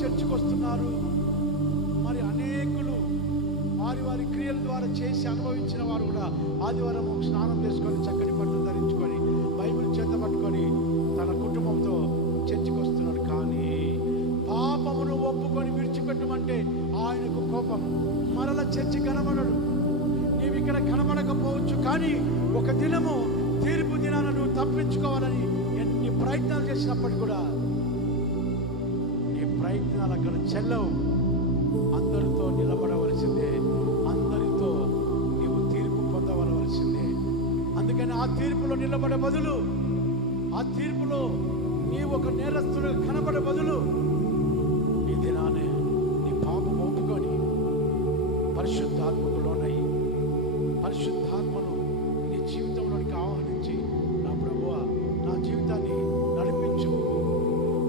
చర్చికి వస్తున్నారు. మరి అనేకులు వారి వారి క్రియల ద్వారా చేసి అనుభవించిన వారు కూడా ఆదివారం స్నానం చేసుకొని చక్కని బట్టలు ధరించుకొని బైబిల్ చేత పట్టుకొని తన కుటుంబంతో చర్చికి వస్తున్నాడు. కానీ పాపమును ఒప్పుకొని విడిచిపెట్టమంటే ఆయనకు కోపం. మరల చర్చి కనబడడు. నీవు ఇక్కడ కనబడకపోవచ్చు కానీ ఒక దినము తీర్పు దినాలను తప్పించుకోవాలని ఎన్ని ప్రయత్నాలు చేసినప్పటికీ కూడా ప్రయత్నాలు అక్కడ చెల్లవు. అందరితో నిలబడవలసిందే. అందరితో నీవు తీర్పు పొందవలసిందే అందుకని ఆ తీర్పులో నిలబడే బదులు ఆ తీర్పులో నీవు ఒక నేరస్తుడు కనబడే బదులు ఈ దినానే నీ పాపం ఒప్పుకొని పరిశుద్ధాత్మకులోనై పరిశుద్ధ